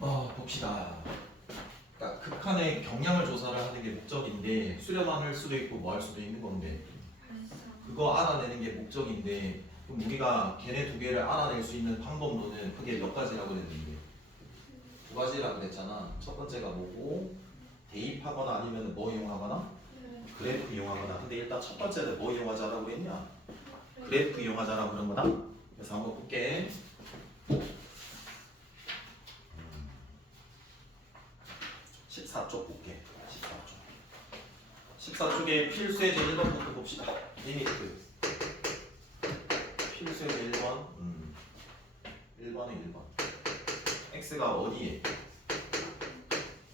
봅시다. 그러니까 극한의 경량을 조사를 하는 게 목적인데 수렴만 할 수도 있고 뭐 할 수도 있는 건데 그거 알아내는 게 목적인데 그럼 우리가 걔네 두 개를 알아낼 수 있는 방법론은 크게 몇 가지라고 그랬는데 두 가지라고 그랬잖아. 첫 번째가 뭐고 대입하거나 아니면 뭐 이용하거나 그래프 이용하거나. 근데 일단 첫 번째는 뭐 이용하자라고 했냐? 그래프 이용하자라고 그런 거다. 그래서 한번 볼게. 14쪽 볼게. 14쪽에 필수의 제 1번부터 봅시다. 리미트. 필수의 제 1번. 1번에 1번. x가 어디에?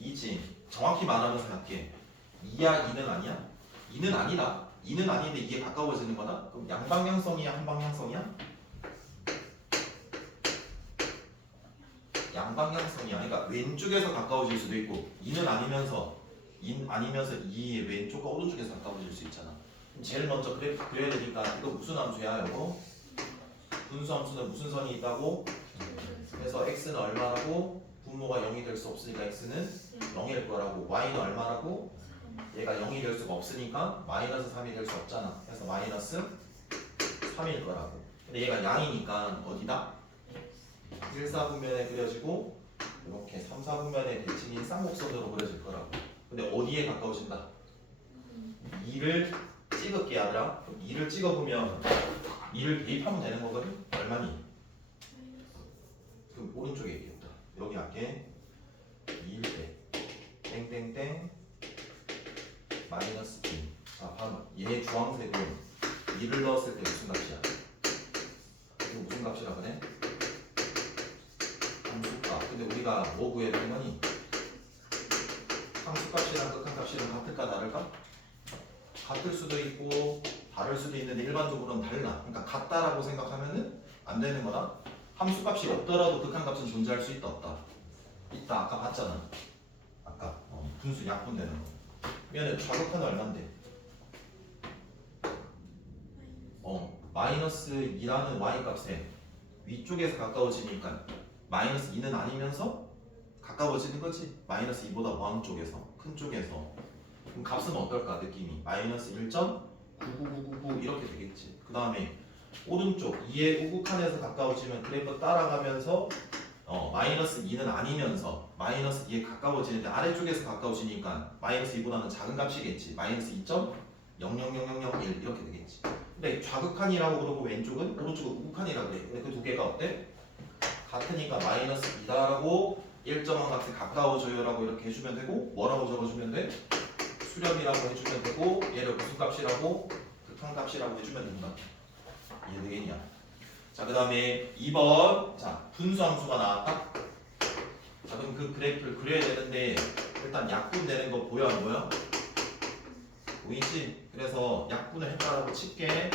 2지. 정확히 말하면서 할게. 2야 2는 아니야? 2는 아니다. 2는 아닌데 2에 가까워지는 거다? 그럼 양방향성이야 한방향성이야? 양방향성이야. 그러니까 왼쪽에서 가까워질 수도 있고 2는 아니면서 2의 왼쪽과 오른쪽에서 가까워질 수 있잖아. 그럼 제일 먼저 그래프 그려야 되니까 이거 무슨 함수야 이거? 분수 함수는 무슨 선이 있다고? 그래서 x는 얼마라고? 분모가 0이 될 수 없으니까 x는 0일 거라고. y는 얼마라고? 얘가 0이 될 수가 없으니까 마이너스 3이 될 수 없잖아. 그래서 마이너스 3일 거라고. 근데 얘가 양이니까 어디다? 1, 4분면에 그려지고 이렇게 3, 4분면의 대칭인 쌍곡선으로 그려질 거라고. 근데 어디에 가까워진다? 2를 찍을게 얘들아. 그럼 2를 찍어보면 2를 대입하면 되는 거거든? 얼마니? 그럼 오른쪽에 있겠다. 여기 할게. 2일 때 땡땡땡 마이너스 2. 자, 바로 얘 주황색은 2를 넣었을 때 무슨 값이야? 이거 무슨 값이라 그래? 함수값. 근데 우리가 뭐 구해야 되는 거니? 함수값이랑 극한값이랑 같을까 다를까? 같을 수도 있고 다를 수도 있는데 일반적으로는 달라. 그러니까 같다라고 생각하면은 안 되는 거다. 함수값이 없더라도 극한값은 존재할 수 있다 없다? 있다. 아까 봤잖아. 아까 분수 약분되는 거. 그러면 좌극한은 얼만데? 마이너스 2라는 y값에 위쪽에서 가까워지니까 마이너스 2는 아니면서 가까워지는 거지. 마이너스 2보다 먼 쪽에서, 큰 쪽에서. 그럼 값은 어떨까 느낌이? 마이너스 1.99999 이렇게 되겠지. 그 다음에 오른쪽 2의 우극한에서 가까워지면 그래프 따라가면서 마이너스 2는 아니면서 마이너스 2에 가까워지는데 아래쪽에서 가까워지니까 마이너스 2보다는 작은 값이겠지. 마이너스 2.000001 이렇게 되겠지. 근데 좌극한이라고 그러고 왼쪽은 오른쪽은 우극한이라고 그래. 근데 그 두 개가 어때? 같으니까 마이너스 2다라고 일정한 값에 가까워져요라고 이렇게 해주면 되고 뭐라고 적어주면 돼? 수렴이라고 해주면 되고 얘를 무슨 값이라고? 극한값이라고 해주면 된다. 이해되겠냐? 자, 그 다음에 2번. 자, 분수함수가 나왔다. 자, 그럼 그 그래프를 그려야 되는데 일단 약분되는 거 보여 안 보여? 보이지? 그래서 약분을 했다라고 칠게.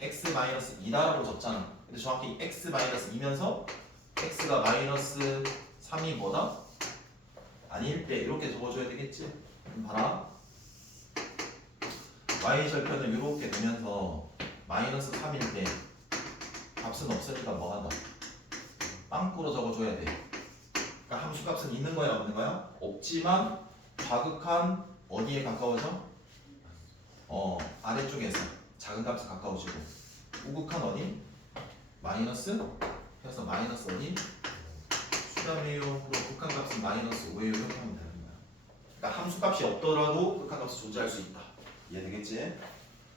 x-2다라고 적잖아. 근데 정확히 x-2면서 x가 마이너스 3이 뭐다? 아닐 때 이렇게 적어줘야 되겠지? 그럼 봐라. y절편은 이렇게 되면서 마이너스 3일 때 값은 없으니까 뭐 한다? 빵꾸로 적어줘야 돼. 그러니까 함수값은 있는 거야 없는 거야? 없지만 좌극한 어디에 가까워져? 아래쪽에서 작은 값에 가까워지고 우극한 어디? 마이너스? 그래서 마이너스 어디? 수렴이용으로 극한값은 마이너스 5예요 이렇게 하면 되는 거야. 그러니까 함수값이 없더라도 극한값이 존재할 수 있다. 이해되겠지?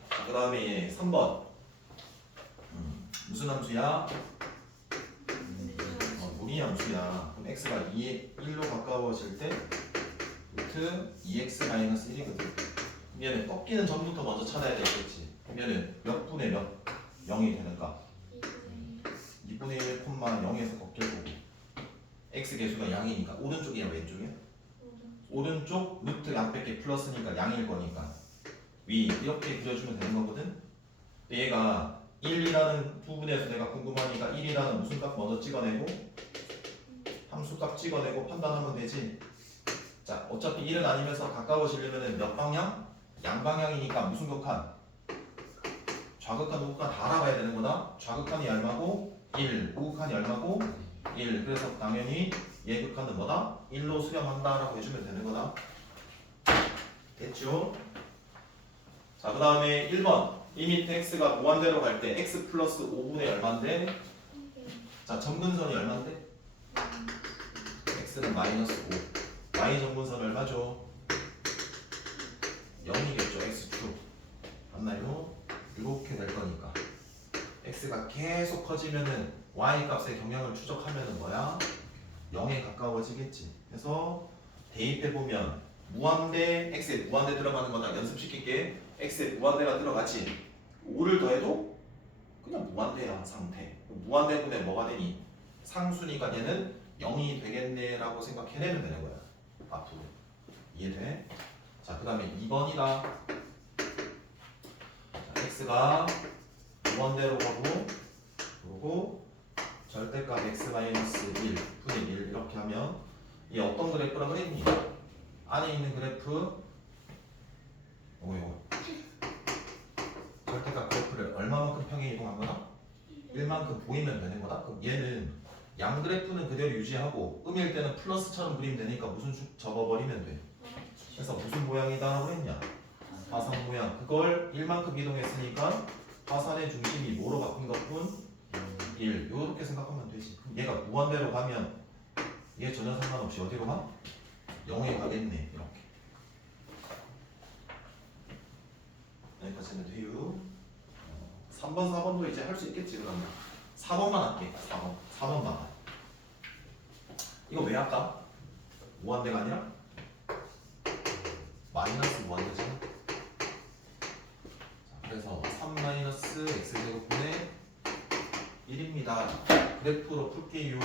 자, 그 다음에 3번 무슨 함수야? 무리 함수야. 그럼 x가 1로 가까워질 때 루트 2x-1이거든. 그러면 꺾이는 점부터 먼저 찾아야 되겠지. 그러면 몇 분의 몇 0이 되는가? 2분의 1, 0에서 꺾일 거고 x 개수가 양이니까 오른쪽이야 왼쪽이야? 오른쪽 루트 양 뺄게 플러스니까 양일 거니까 위 이렇게 그려주면 되는 거거든. 근데 얘가 1이라는 부분에서 내가 궁금하니까 1이라는 무슨 값 먼저 찍어내고 함수값 찍어내고 판단하면 되지. 자, 어차피 1은 아니면서 가까워지려면 몇 방향? 양방향이니까 무슨 극한? 좌극한, 우극한 다 알아봐야 되는 거다. 좌극한이 얼마고? 1, 우극한이 얼마고? 1. 그래서 당연히 얘 극한은 뭐다? 1로 수렴한다라고 해주면 되는 거다. 됐죠? 자, 그 다음에 1번. 리미트 x가 무한대로 갈 때 x 플러스 5분의 얼마인데? 자, 점근선이 얼마인데? x는 마이너스 5. y 점근선 얼마죠? 0이겠죠. x축. 맞나요? 이렇게 될 거니까. x가 계속 커지면은 y 값의 경향을 추적하면은 뭐야? 0에 가까워지겠지. 그래서 대입해보면 무한대, x에 무한대 들어가는 거다 연습시킬게. x에 무한대가 들어가지. 5를 더해도 그냥 무한대야 상태. 무한대분의 뭐가 되니? 상수니까 얘는 0이 되겠네 라고 생각해내면 되는 거야. 앞으로. 이해돼? 자, 그 다음에 2번이다. 자, x가 무한대로 가고 그리고 절대값 x-1 분의 1 이렇게 하면 이게 어떤 그래프라 그랬니? 안에 있는 그래프 절대값 그래프를 얼마만큼 평행 이동한 거다? 1만큼 보이면 되는 거다? 그럼 얘는 양 그래프는 그대로 유지하고 음일 때는 플러스처럼 그리면 되니까 무슨 수 접어버리면 돼. 그래서 무슨 모양이다 하고 했냐? 화산 모양. 그걸 1만큼 이동했으니까 화산의 중심이 뭐로 바뀐 것뿐? 1. 요렇게 생각하면 되지. 그럼 얘가 무한대로 가면 얘 전혀 상관없이 어디로 가? 0에 가겠네. 이렇게. 여기까지는 돼요. 3번, 4번도 이제 할 수 있겠지 그러면. 4번만 할게. 4번만. 이거 왜 할까? 무한대가 아니라 마이너스 무한대잖아. 그래서 3 마이너스 x제곱분의 1입니다. 그래프로 풀게요.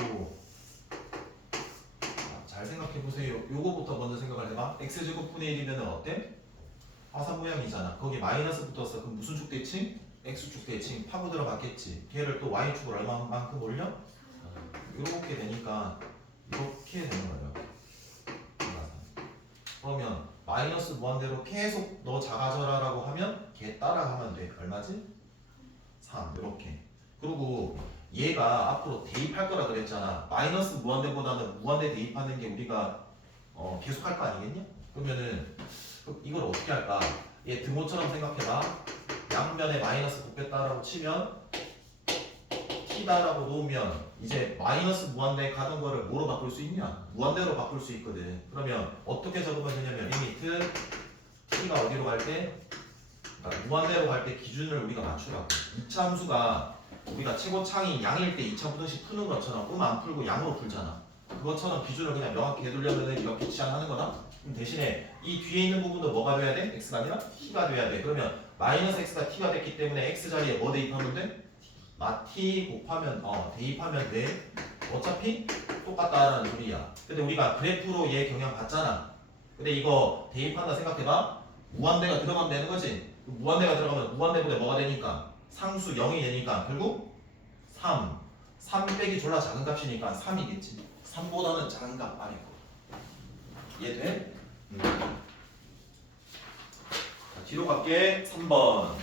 잘 생각해보세요. 요거부터 먼저 생각을 해봐. x제곱분의 1이면 어때? 화산 모양이잖아. 거기 마이너스 붙었어. 그럼 무슨 축 대칭? x축 대칭 파고 들어갔겠지. 걔를 또 y축을 얼마만큼 올려? 이렇게 되니까 이렇게 되는 거예요. 그러면 마이너스 무한대로 계속 너 작아져라 라고 하면 걔 따라가면 돼. 얼마지? 3 이렇게. 그리고 얘가 앞으로 대입할 거라 그랬잖아. 마이너스 무한대보다는 무한대 대입하는 게 우리가 계속 할 거 아니겠냐? 그러면은 이걸 어떻게 할까? 얘 등호처럼 생각해봐. 양면에 마이너스 곱겠다라고 치면 t다라고 놓으면 이제 마이너스 무한대에 가던 거를 뭐로 바꿀 수 있냐? 무한대로 바꿀 수 있거든. 그러면 어떻게 적으면 되냐면 리미트 t가 어디로 갈 때? 그러니까 무한대로 갈 때 기준을 우리가 맞추라고. 이차 함수가 우리가 최고창이 양일 때 2차 부등식 푸는 것처럼 안 풀고 양으로 풀잖아. 그것처럼 기준을 그냥 명확히 해두려면 이렇게 치환하는 거다. 그럼 대신에 이 뒤에 있는 부분도 뭐가 돼야 돼? x가 아니라 t가 돼야 돼. 그러면 마이너스 x가 t가 됐기 때문에 x 자리에 뭐 대입하면 돼? t 곱하면 대입하면 돼. 어차피 똑같다라는 소리야. 근데 우리가 그래프로 얘 경향 봤잖아. 근데 이거 대입한다 생각해봐. 무한대가 들어가면 되는 거지. 무한대가 들어가면 무한대보다 뭐가 되니까 상수 0이 되니까 결국 3 빼기 졸라 작은 값이니까 3이겠지. 3보다는 작은 값 아닐 거. 이해돼? 자, 뒤로 갈게. 3번.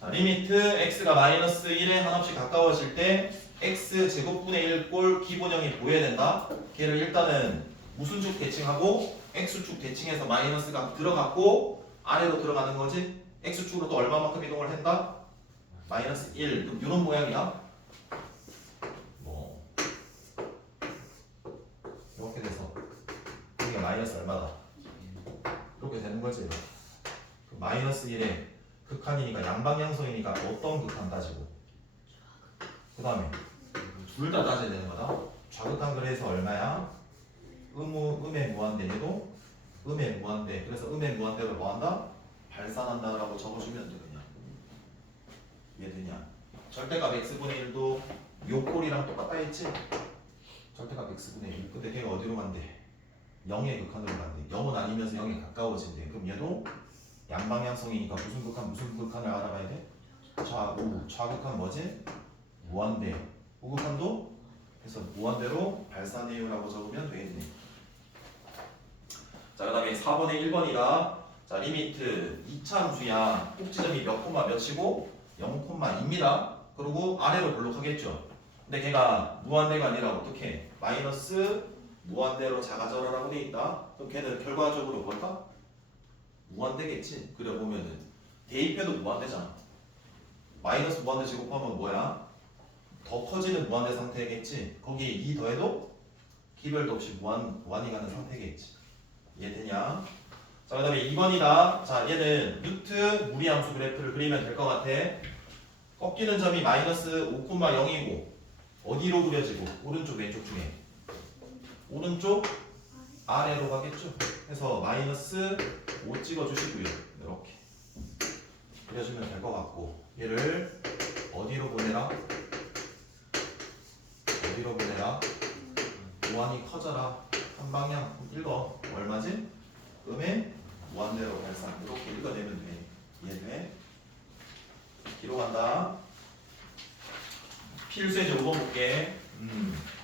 자, 리미트 x가 마이너스 1에 한없이 가까워질 때 x 제곱분의 1 꼴 기본형이 보여야 된다. 걔를 일단은 무슨 축 대칭하고 x축 대칭해서 마이너스가 들어갔고 아래로 들어가는 거지. x축으로 또 얼마만큼 이동을 한다? 마이너스 1. 그럼 이런 모양이야. 이렇게 돼서 이게 마이너스 얼마다? 이렇게 되는 거지. 그 마이너스 1에 극한이니까 양방향성이니까 어떤 극한 따지고 그 다음에 둘 다 따져야 되는 거다. 좌극한 그래서 얼마야? 음의 무한대도 음의 무한대. 그래서 음의 무한대를 뭐한다? 발산한다라고 적어주면 돼. 그냥 이해되냐? 절대값 x분의 1도 요 꼴이랑 똑같다 했지? 절대값 x분의 1. 근데 걔가 어디로 간대? 0의 극한으로 간대. 0은 아니면서 0에 가까워진대. 그럼 얘도 양방향성이니까 무슨 극한을 알아봐야 돼? 좌우. 좌극한 뭐지? 무한대. 우극한도? 그래서 무한대로 발산해요라고 적으면 되겠네. 자, 그 다음에 4번에 1번이다. 자, 리미트 2차 함수야. 꼭지점이 몇 콤마 몇이고 0콤마입니다. 그리고 아래로 볼록하겠죠. 근데 걔가 무한대가 아니라 어떻게 마이너스 무한대로 작아져라라고 돼 있다. 그럼 걔는 결과적으로 뭘까? 무한대겠지. 그래 보면은 대입해도 무한대잖아. 마이너스 무한대 제곱하면 뭐야? 더 커지는 무한대 상태겠지. 거기에 2 더해도 기별도 없이 무한이 가는 상태겠지. 이해되냐? 자, 그 다음에 2번이다. 자, 얘는 루트 무리함수 그래프를 그리면 될 것 같아. 꺾이는 점이 마이너스 5,0이고 어디로 그려지고? 오른쪽 왼쪽 중에 오른쪽 아래로 가겠죠. 그래서 마이너스 5 찍어주시고요. 이렇게 그려주면 될 것 같고 얘를 어디로 보내라? 어디로 보내라? 무한이 커져라. 한 방향 읽어. 얼마지? 음의 무한대로 발산. 이렇게 읽어내면 돼. 이해돼? 기록한다. 필수의 5번 볼게.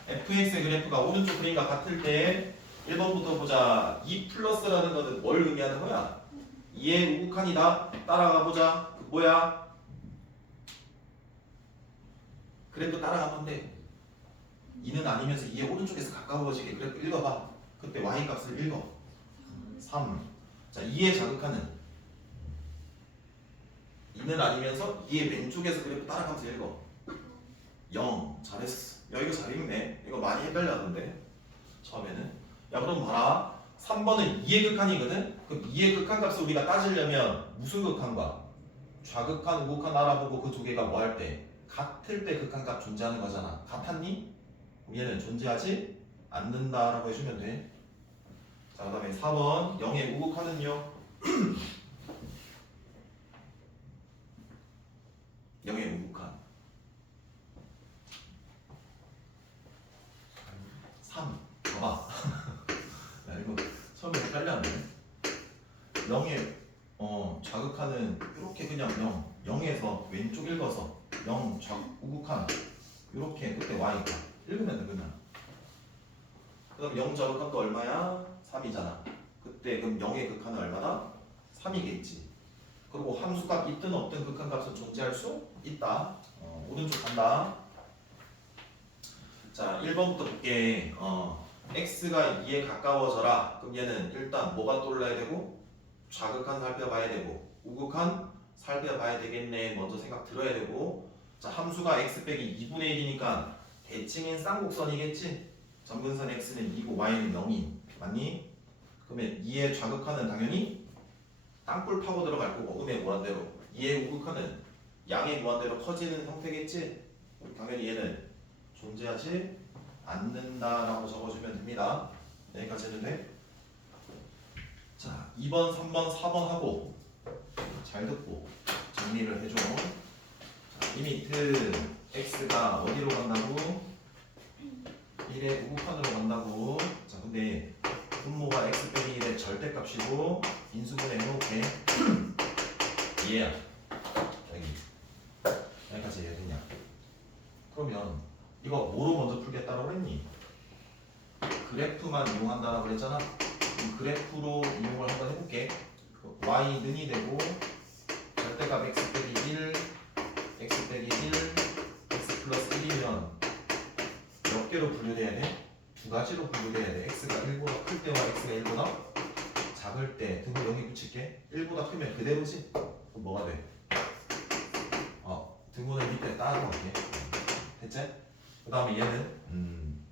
fx의 그래프가 오른쪽 그림과 같을 때 1번부터 보자. 2 플러스라는 거는 뭘 의미하는 거야? 2의 우극한이다. 따라가 보자. 뭐야? 그래프 따라가면 돼. 2는 아니면서 2의 오른쪽에서 가까워지게 그래프 읽어봐. 그때 y 값을 읽어. 3. 자, 2의 자극하는 2는 아니면서 2의 왼쪽에서 그래프 따라가면서 읽어. 0. 잘했어. 야, 이거 잘 읽네. 이거 많이 헷갈렸는데 처음에는. 야, 그럼 봐라. 3번은 2의 극한이거든. 그럼 2의 극한 값을 우리가 따지려면 무슨 극한과 좌극한, 우극한 알아보고 그 두 개가 뭐 할 때? 같을 때 극한값 존재하는 거잖아. 같았니? 그럼 얘는 존재하지 않는다라고 해주면 돼. 자, 그 다음에 4번 0의 우극한은요. 0의 우극한 3 봐봐. 야, 이거 처음에 헷갈렸네. 0의 좌극한은 이렇게 그냥 0에서 왼쪽 읽어서 0 우극한 이렇게 그때 y가 읽으면 되구나. 그 다음 0 좌극한도 얼마야? 3이잖아. 그때 그럼 0의 극한은 얼마다? 3이겠지. 그리고 함수값 있든 없든 극한값은 존재할 수 있다. 오른쪽 간다. 자, 1번부터 볼게. x가 2에 가까워져라. 그럼 얘는 일단 뭐가 떠올라야 되고 좌극한 살펴봐야 되고 우극한 살펴봐야 되겠네. 먼저 생각 들어야 되고. 자, 함수가 x 빼기 2분의 1이니까 대칭인 쌍곡선이겠지. 점근선 x는 2고 y는 0인 맞니? 그러면 2의 좌극한은 당연히 땅굴 파고 들어갈 거고 음의 무한대로 2의 우극한은 양의 무한대로 커지는 형태겠지. 당연히 얘는 존재하지 않는다라고 적어주면 됩니다. 여기까지 해도 돼? 자, 2번, 3번, 4번 하고 잘 듣고 정리를 해줘. 자, 리미트 x가 어디로 간다고? 1의 우극한으로 간다고. 자, 근데 분모가 x 빼기 1의 절대값이고 인수분해 해놓게. 얘야 여기까지 이해되냐? 그러면 이거 뭐로 먼저 풀겠다라고 했니? 그래프만 이용한다라고 그랬잖아. 그래프로 이용을 한번 해볼게. y는이 되고 절대값 x 빼기 1 x 빼기 1 x 플러스 1이면 몇 개로 분류돼야 돼? 두 가지로 분류돼야 돼. x가 1보다 클 때와 x가 1보다 작을 때. 등호 여기 붙일게. 1보다 크면 그대로지? 그럼 뭐가 돼? 등호는 밑에 따로 할게. 됐지? 그 다음에 얘는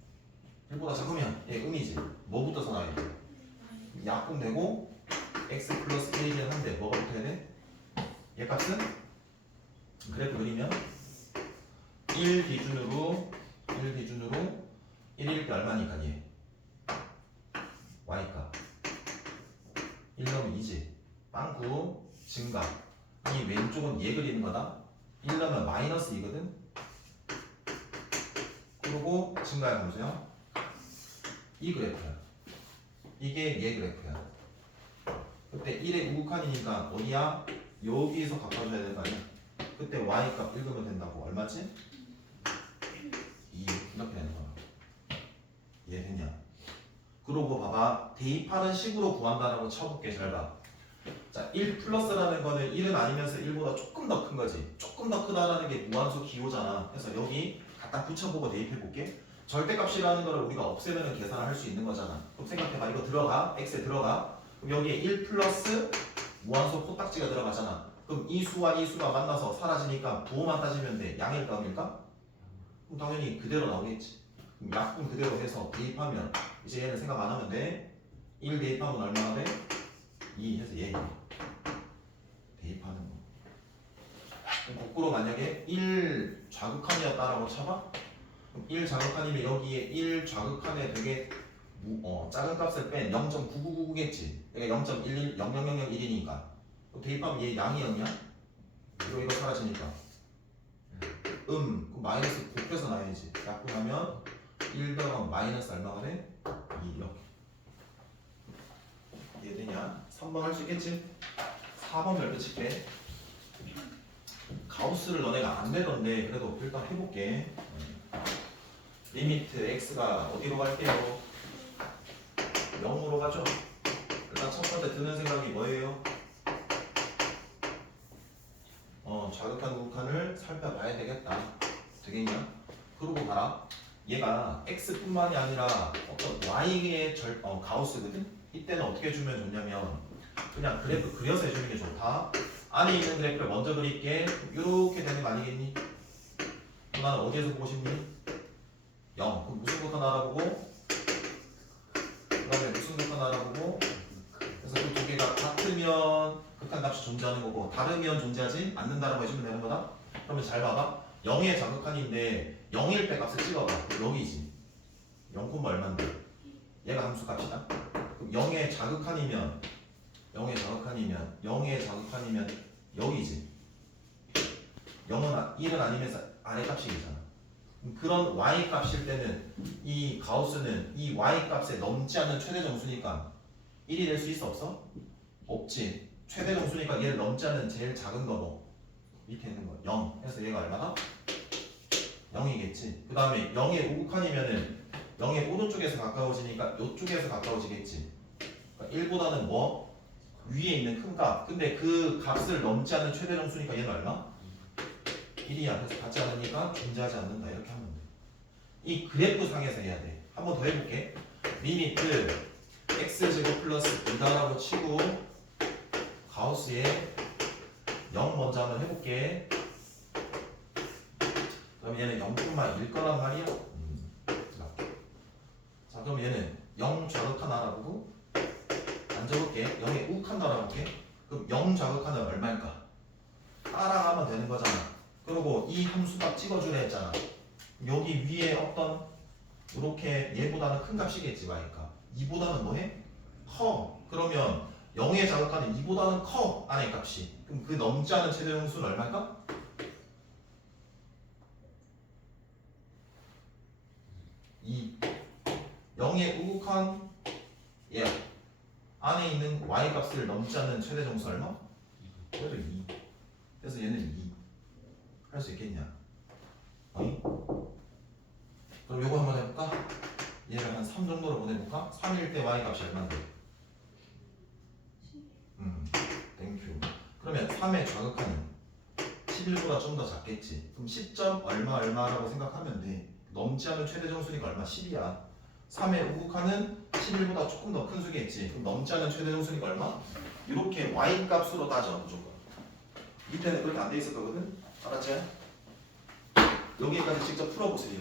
1보다 작으면 얘 음이지. 뭐 붙어서 나와야 돼? 약분 되고 x 플러스 1이긴 한데 뭐가 붙어야 돼? 얘 값은 그래프 그리면 1 기준으로 1일 때 얼마니까 얘 y값 1 넣으면 2지. 빵꾸 증가. 이 왼쪽은 얘 그리는 거다. 1 넣으면 마이너스 2거든. 그리고 증가의 함수야. 이 그래프야. 이게 얘 그래프야. 그때 1의 우극한이니까 어디야? 여기서 갚아줘야 되는 거 아니야? 그때 y값 읽으면 된다고. 얼마지? 2 이렇게 되는 거야. 이해됐냐? 그러고 봐봐. 대입하는 식으로 구한다라고 쳐볼게. 잘 봐. 자, 1 플러스라는 거는 1은 아니면서 1보다 조금 더 큰 거지. 조금 더 크다라는 게 무한수 기호잖아. 그래서 여기 갖다 붙여보고 대입해볼게. 절대값이라는 거를 우리가 없애면 계산을 할 수 있는 거잖아. 그럼 생각해봐. 이거 들어가. x에 들어가. 그럼 여기에 1 플러스 무한소 코딱지가 들어가잖아. 그럼 이 수와 이 수가 만나서 사라지니까 부호만 따지면 돼. 양일까 음일까? 그럼 당연히 그대로 나오겠지. 그럼 약분 그대로 해서 대입하면 이제 얘는 생각 안 하면 돼. 1 대입하면 얼마나 돼? 2 해서 얘 대입하는 거. 그럼 거꾸로 만약에 1 좌극한이었다라고 쳐봐. 그럼 1 좌극한이면 여기에 1 좌극한에 되게 작은 값을 뺀 0.9999겠지. 그러니까 0.1100001이니까 대입하면 얘 양이 0이야? 이거 사라지니까 그럼 마이너스 곱해서 놔야지. 약분하면 1 더하면 마이너스 얼마가 돼? 2 이렇게. 이해되냐? 3번 할 수 있겠지? 4번 별표 칠게. 가우스를 너네가 안 되던데 그래도 일단 해볼게. 리미트 x가 어디로 갈게요? 0으로 가죠? 일단 첫 번째 드는 생각이 뭐예요? 좌극한 우극한을 살펴봐야 되겠다. 되겠냐? 그러고 봐라. 얘가 x뿐만이 아니라 어떤 y의 가우스거든? 이때는 어떻게 주면 좋냐면 그냥 그래프 그려서 해주는 게 좋다. 안에 있는 그래프를 먼저 그릴게. 이렇게 되는 거 아니겠니? 그럼 나는 어디에서 보고 싶니? 0. 그럼 무슨 부터 알아보고 그 다음에 무슨 부터 알아보고 그래서 그 두 개가 같으면 극한값이 존재하는 거고 다르면 존재하지 않는다라고 해주면 되는 거다. 그러면 잘 봐봐. 0의 좌극한인데 0일 때 값을 찍어봐. 여기지. 0, 얼마인데? 얘가 함수값이다. 그럼 0의 좌극한이면 0의 좌극한이면 여기지. 0은 1은 아니면서 아래 값이잖아. 그런 y 값일 때는 이 가우스는 이 y 값에 넘지 않는 최대 정수니까 1이 될 수 있어 없어? 없지. 최대 정수니까 얘를 넘지 않는 제일 작은 거 뭐? 밑에 있는 거 0. 그래서 얘가 얼마다? 0이겠지. 그 다음에 0의 우극한이면은 0의 오른쪽에서 가까워지니까 이쪽에서 가까워지겠지. 그러니까 1보다는 뭐? 위에 있는 큰 값. 근데 그 값을 넘지 않는 최대 정수니까 얘는 얼마? 1이야. 그래서 같지 않으니까 존재하지 않는다. 이렇게 하면 돼. 이 그래프 상에서 해야 돼. 한 번 더 해볼게. 리미트 x제곱 플러스 2다라고 치고 가우스에 0 먼저 한번 해볼게. 그럼 얘는 0,1 거란 말이야. 자, 그럼 얘는 0 좌극한 알아보고 안 적을게. 0에 우극한 알아볼게. 그럼 0 좌극한은 얼마일까? 따라가면 되는 거잖아. 그리고 이 함수값 찍어주려 했잖아. 여기 위에 어떤 이렇게 얘보다는 큰 값이겠지. y가 2보다는 뭐해? 커. 그러면 0의 좌극한은 2보다는 커. 안의 값이. 그럼 그 넘지 않은 최대 정수는 얼마일까? 2. 0의 우극한 얘 안에 있는 y 값을 넘지 않는 최대 정수 얼마? 그래도 2. 그래서 얘는 2. 할 수 있겠냐? 어이? 그럼 요거 한번 해볼까? 얘를 한 3 정도로 보내볼까? 3일 때 y 값이 얼마인데? 땡큐. 그러면 3의 좌극한은 11보다 좀 더 작겠지. 그럼 10점 얼마라고 생각하면 돼. 넘지 않은 최대 정수니까 얼마? 10이야. 3의 우극한은 11보다 조금 더 큰 수겠지. 그럼 넘지 않은 최대 정수니까 얼마? 이렇게 y 값으로 따져 무조건. 밑에는 그렇게 안 돼 있을 거거든. 알았지? 여기까지 직접 풀어보세요.